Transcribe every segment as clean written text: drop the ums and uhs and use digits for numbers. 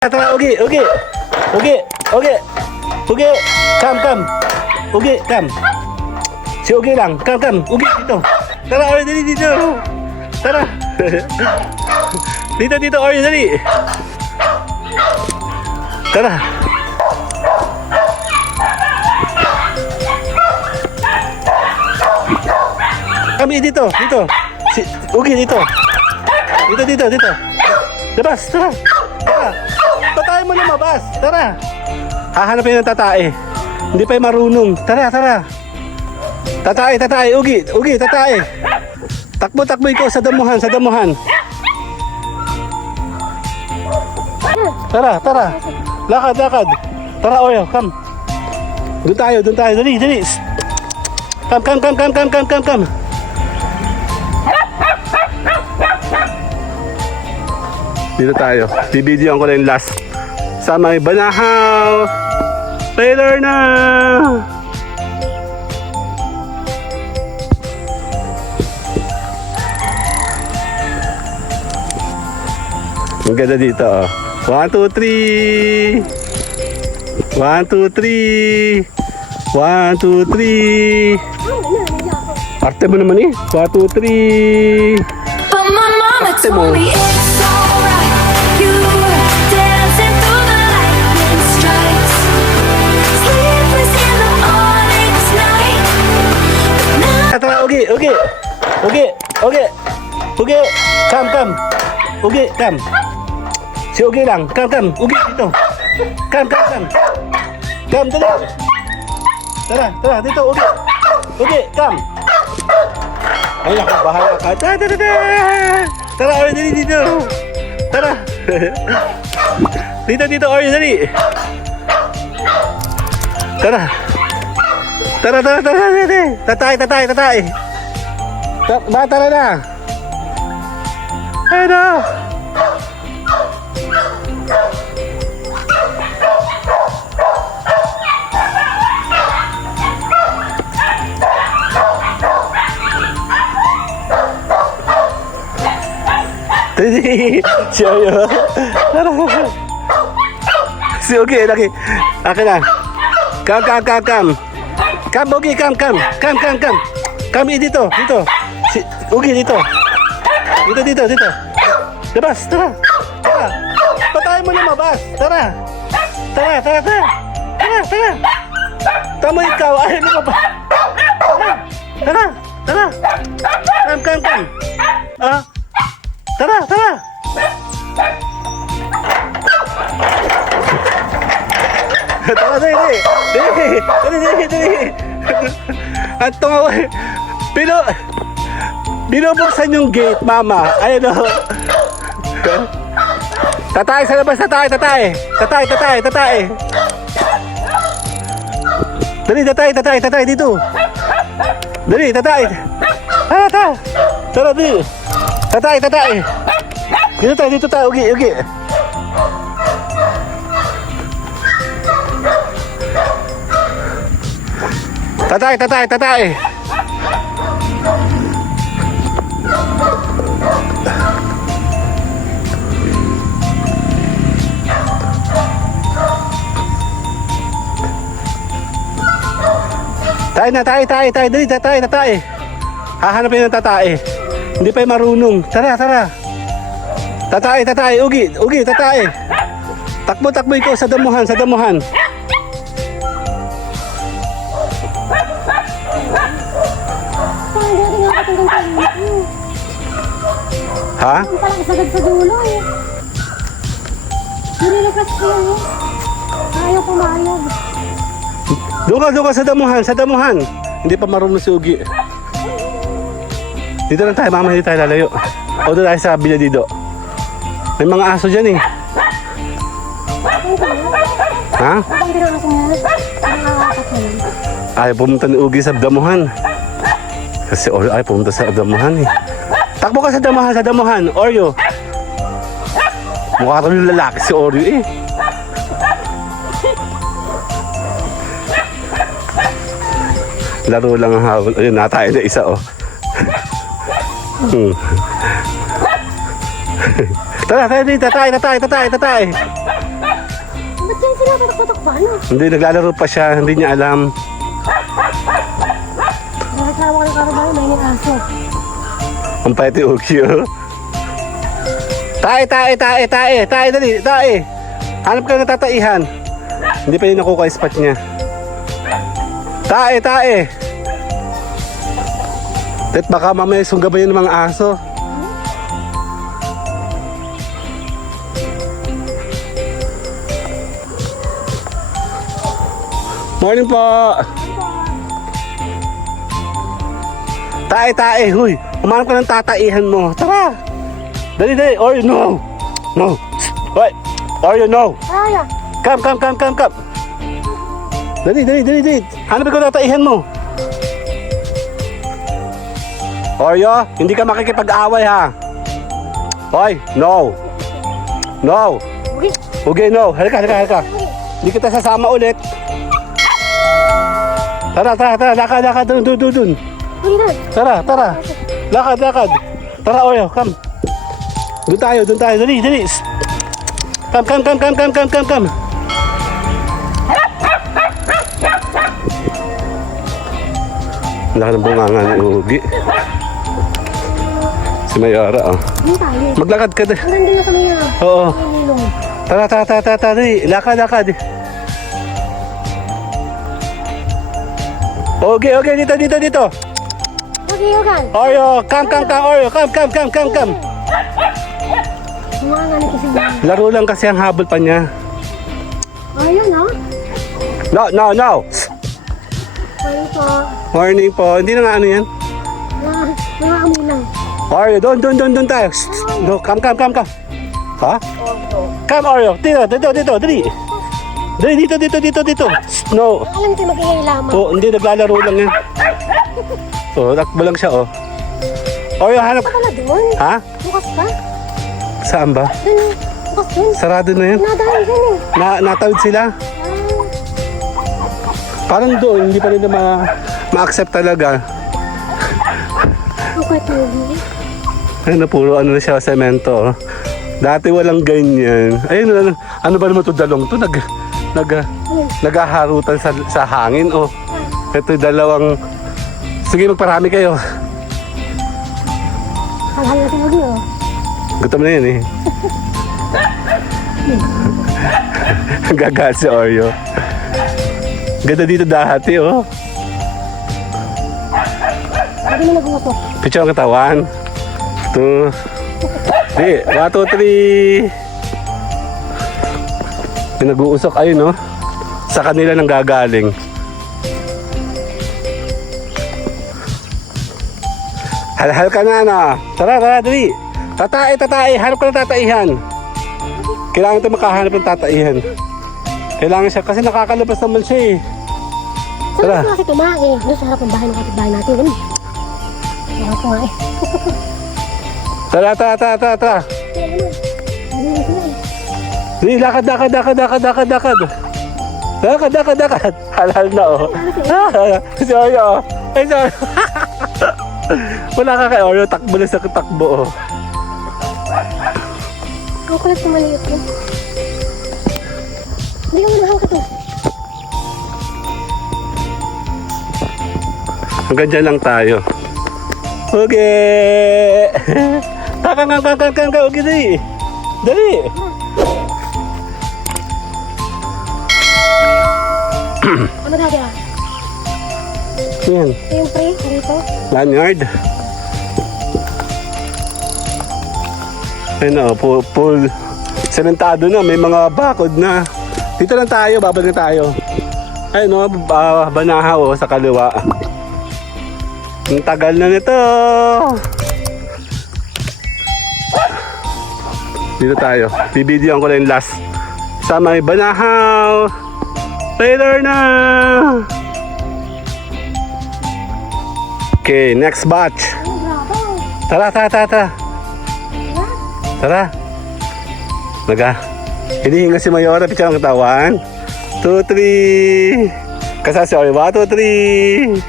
Tara, Ugi, Ugi. Ugi, Ugi. Ugi, come. Ugi, come. Si Ugi lang, come. Ugi, dito. Tara, Ori, dali, dito. Tara. Dito, Ori, dali. Tara. Kami dito. Si Ugi, dito. Dito. Labas, tara. Tatae mo lumabas. Tara. Hahanapin ng tatae. Hindi pa yung marunong. Tara. Tatae. Ugi, tatae. Takbo ikaw sa damuhan. Tara. Lakad. Tara, Oreo, come. Doon tayo. Dali. Come. Dito tayo. Bibidyoan ko na yung last. Sa may Banahaw. Trailer na! Ang ganda dito. 1, 2, 3. 1, 2, 3. 1, 2, 3. Arte mo naman eh. 1, 2, 3. But my mama Arte mo. told me it's alright. You were dancing through the lightning strikes, sleepless in the morning's night. Tara, Ugi. Come. Ugi, come. Si Ugi lang, come. Ugi, dito. Come. Come, dali. Tara, dito, Ugi, come. Ay, naku, bahala ka. Tara, Ori, dali, dito. Tara. Dito, Ori, dali. Tara. Tatay. Tara na. Ano? Si Oreo. Si Ugi, laki. Akin na. Come. Come, Ugi, come. Kami dito. Si Ugi, dito. Dito. Labas, tara. Patayin mo lumabas. Tara. Tama ikaw. Ayaw mo pa. Tara. Come. Tara. Dali. At tumawa. Binubuksan yung gate, mama. Ayun o. Tatay sa labas, tatay. Dali, tatay, dito. Dali, tatay. Tara, dali. Tatay. Dito tayo, Ugi. Tatay. Tayo. Dali, tatay. Hahanapin ng tatae. Hindi pa yung marunong. Tara. Tatay. Ugi, tatay. Takbo ikaw sa damuhan. Ha? Ang palang sagad sa dulo eh. Nililukas ko yan eh. Ayaw pumayag. Doon ka sa damuhan. Hindi pa marunong si Ugi. Dito lang tayo, mama, hindi tayo lalayo. O doon tayo sa Biladido. May mga aso dyan eh. Ha? Ang ginawa ko nga. Ang awakat na yun. Ayaw pumunta ni Ugi sa damuhan. Kasi Oreo ayaw pumunta sa damuhan eh. Takbo ka sa damuhan, Oreo. Mukha rin lalaki si Oreo eh. Laro lang ang habol. Ayun, natayo na isa oh. Tara, tatay. tinapatak-patak ba? Ano? Hindi, naglalaro pa siya. Hindi niya alam. Nakaklamo ka ng karabayo, may aso. Ang pati Uki, oh. Tae, dali, tae. Hanap ka ng tataihan. Hindi pa yung nakukuha yung spot niya. Tae. Tet, baka mamaya sunggaban yun ng mga aso. Morning po. Tae, huy. Umanap ka ng tataihan mo. Tara. Dali. Oreo, no. Hoy. Oreo, no. Kaya. Come. Dali. Hanap ko tataihan mo. Oreo, hindi ka makikipag-away ha. Hoy, no. Ugi. Okay, no. Halika. Hindi kita sasama ulit. Tara. Lakad dun. Ugi na. Tara. Lakad. Tara, Oreo, come. Doon tayo. Dali. Come. Laki ng bunganga ni Ugi. Si Mayara, oh. Hindi tayo. Maglakad ka. Hanggang din na kami na. Oo. Ang ilong. Tara. Dali. Lakad. Okay. Dito. Ugi, Ugan. Oreo, come. Oreo, come. Mga nga na kasi ba? Laro lang kasi ang habol pa niya. Ayun, no? No. Ayun po. Morning po. Hindi na nga ano yan. Mga amulang. Oreo, doon tayo. No, come. Ha? Come, Oreo. Dito. Dali. Dali, dito. No. Alam ko mag-iingay lamang. Oh, hindi. Naglalaro lang yan. Oh, takbo lang siya, oh. Oreo, hanap. Pala doon. Ha? Bukas pa. Saan ba? Doon. Bukas doon. Sarado na yan. Nadaan dyan eh. Natawid sila. Parang doon, hindi pa rin na ma-accept talaga. Ang kwet mo. Ayun na, puro ano na siya, semento. Oh. Dati walang ganyan. Ayun, ano ba naman ito dalong to? Naghaharutan sa hangin. Oh. Ito dalawang... Sige, magparami kayo. Halhal natin huwag niyo. Gutom na yan eh. Gagal si Oreo. Ganda dito dati, oh. Hindi mo nag-uusok. Picture ang katawan. 2, 3. 1, 2, 3. Pinag-uusok, ayun, no? Sa kanila nang gagaling. Halhal ka na, ano? Tara, dali. Tatae. Hanap ka ng tataihan. Kailangan ito makahanap ng tataihan. Kailangan siya, kasi nakakalabas naman siya, eh. Saan Tara. ko kasi tumae? Doon sa harap ng bahay ng kapitbahay natin. Ano? Saan ko nga eh. Tara. Dali, lakad. Lakad. Halhal na, oh. Si Oreo, oh. Ay, si Oreo. Wala ka kay Oreo, takbo na sa takbo, oh. Ang kulit na maliit ko. Hindi ka manahang ka to. Hanggang dyan lang tayo. Okay. Kang. Okay, dali. Ano dati ah? Yan. Yung pre, dito. Lanyard. Ayun na, full sementado na. May mga bakod na. Dito lang tayo, babalik na tayo. Ayun, no, Banahaw, sa kaliwa. Ang tagal na nito. Dito tayo. Bibidyoan ko lang yung last. Sa may Banahaw. Later na. Okay, next batch. Ano, bravo. Tara. Hinihinga si Mayora, picture ang katawan. 2, 3. Kasama si Oreo. 1, 2, 3.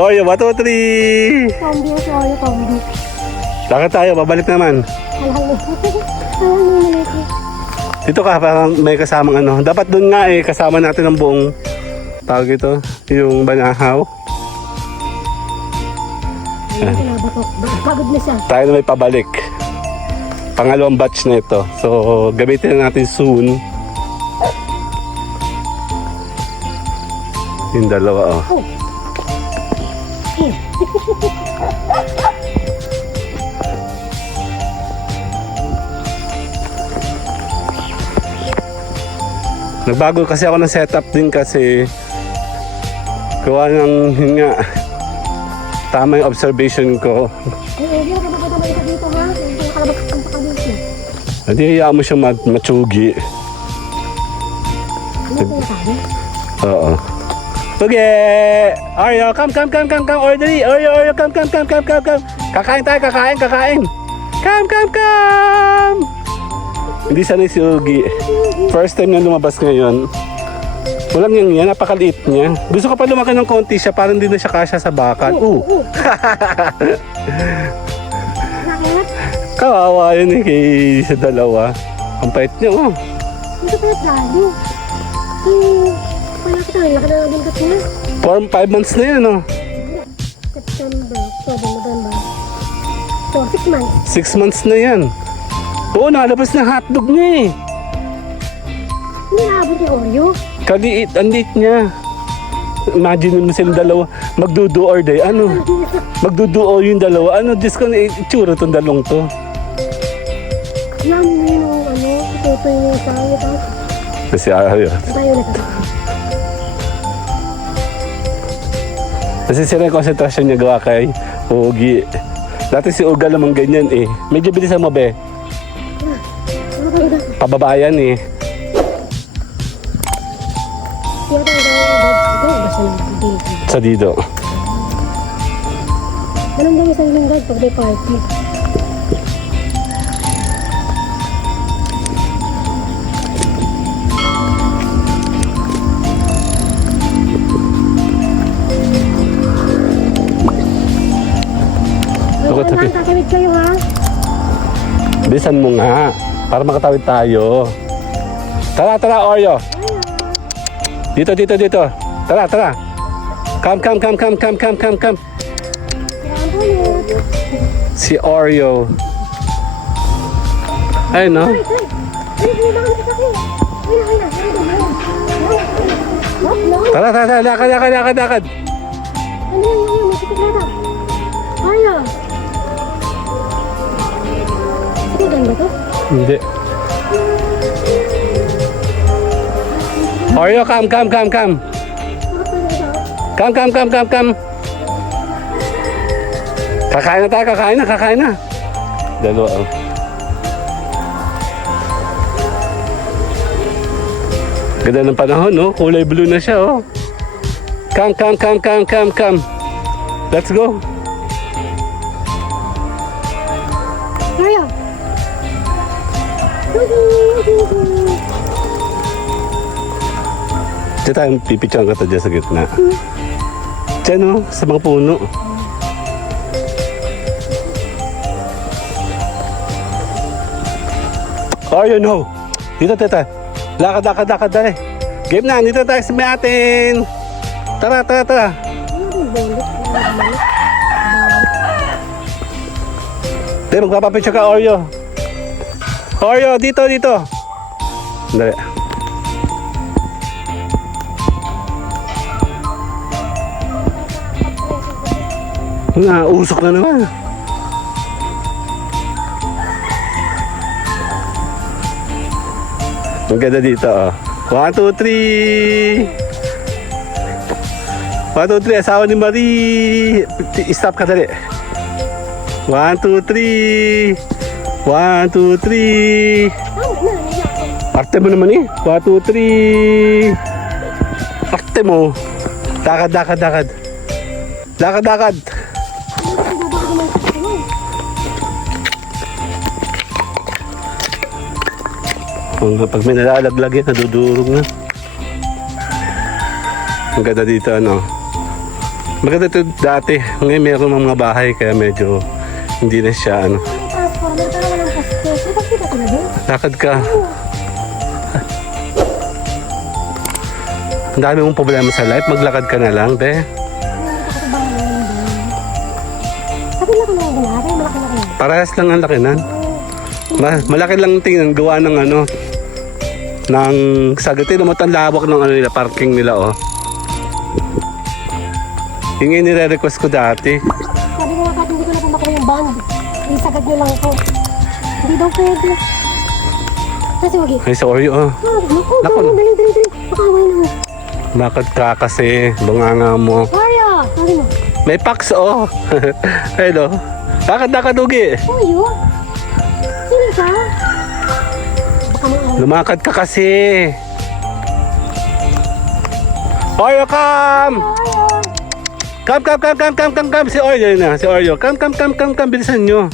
Oreo, 1, 2, 3. Tombi si Oreo, tombi. Lakad tayo, babalik naman. Halhal mo. Halhal mo maliit ko. Dito ka, parang may kasamang ano. Dapat doon nga eh, kasama natin ang buong tawag ito, yung banahaw. Ayun, pinabatok. Pagod na siya. Tayo na may pabalik. Pangalawang batch na ito. So, gamitin na natin soon. Yung dalawa, oh. Oh. Here. Nagbago kasi ako ng setup din kasi gawa ng yun nga, tama yung observation ko. Hindi na kapag ka dito ha. Hindi na kalabas ang pakabisi. Hindi hayaan mo siyang matsugi. Ano yung sinasabi? Oo. Okay! Oreo, come. Oreo, come. Kakain tayo, kakain. Come! Hindi sanay si Ugi. First time na lumabas ngayon. Walang yan, napakaliit niya. Gusto ko pa lumaki ng konti siya, parang hindi na siya kasya sa bakal. Nakakit? Kawawa yun eh kay sa dalawa. Ang pait niya, oh. Hindi pa yung lalo. Palaki tayo, laki na lang kat niya. 5 months na yan, oh. September, October, November. 6 months. 6 months na yan. Oo, nalabas na hotdog niya eh. Hindi naabot yung Oreo. Kaliit, ang liit niya. Imagine mo silang dalawa, magdudu or day. Ano? Magdudu yung dalawa. Ano, Diyos ko, itsura itong dalawang to. Yan yung ito yung isa. Kasi ayaw. Tayo na ka. Kasi sila yung konsentrasyon niya gawa kay Ugi. Dati si Uga lamang ganyan eh. Medyo bilisan mo, be. Ano tayo na? Pababayan eh. Kaya tayo na basta lang dito. Sa dito. Ganun din sa lingkod pag may party. Ako, tapi. Tatawid kayo ha? Bilisan mo nga. Para makatawid tayo. Tara, Oreo. Dito. Tara. Come. Kaya ang ulit. Si Oreo. Ayun, no? Ay, bakit sa akin? Ay, na. Hop, no? Tara. Lakad. Ano yun? May bisikleta. Ayo. Ito ganda to? Hindi. Oreo, come. Bakit pa rin ito? Come. Kakain na tayo, kakain na. Dalawa, oh. Ganda ng panahon, no? Kulay blue na siya, oh. Come. Let's go. Ayo. Diyan tayo pipicturean ka dyan sa gitna. Diyan, no? Sa mga puno. Oreo, no. Dito, teta. Lakad, dali. Game na, dito tayo sa may atin. Tara. Dali, magpapapicture ka, Oreo. Oreo, dito. Dali. Usok na naman. Ang ganda dito, oh. 1, 2, 3. 1, 2, 3. Asawa ni Marie. Stop ka dali. 1, 2, 3. 1, 2, 3. Arte mo naman eh. 1, 2, 3. Arte mo. Lakad. Pag may nalalaglag yan, nadudurog na. Ang ganda dito, ano. Maganda ito dati. Ngayon meron mga bahay, kaya medyo hindi na siya, ano. Transformer, pero walang pasko. May pasko ba talaga? Lakad ka. Ang dami mong problema sa life, maglakad ka na lang, be. Dito ko sa bahay namin din. Sabi laki na yung ginari, malaki-laki na. Parehas lang ang laki nan. Malaki lang tingnan, gawa ng ano, ng sagatin naman ang lawak ng ano nila, parking nila, oh. Yung nire-request ko dati. Sabi ko nga kahit hindi ko na po makuha yung band. Isagad nyo lang po. Hindi daw pwede. Kasi wagi. Ay, sa Oreo, oh. Naku, Naku. dali. Makaway na. Bakit ka kasi, bunganga mo. Mario! Sabi mo. May packs, oh. Hello. Bakit nakadugi? Mario? Sino ka? Baka mga Lumakad ka kasi. Oreo, come! Mario! Come. Si Oreo yun na, si Oreo. Come. Bilisan nyo.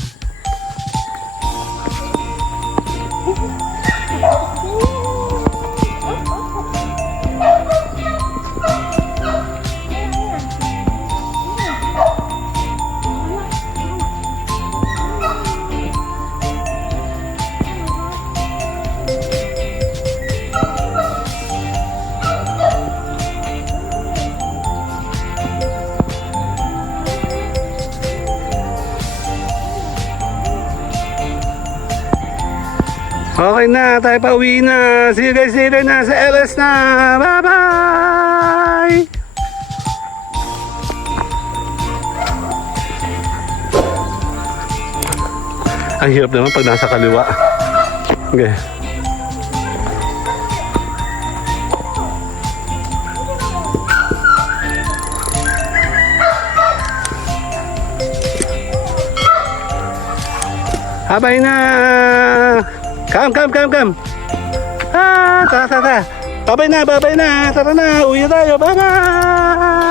Okay na, tayo pa uwi na. See you guys later na sa LS na. Bye-bye! Ang hirap naman pag nasa kaliwa. Okay. Habay na! Come. Tara. Babay na. Tara na, uwi na tayo. Bye-bye!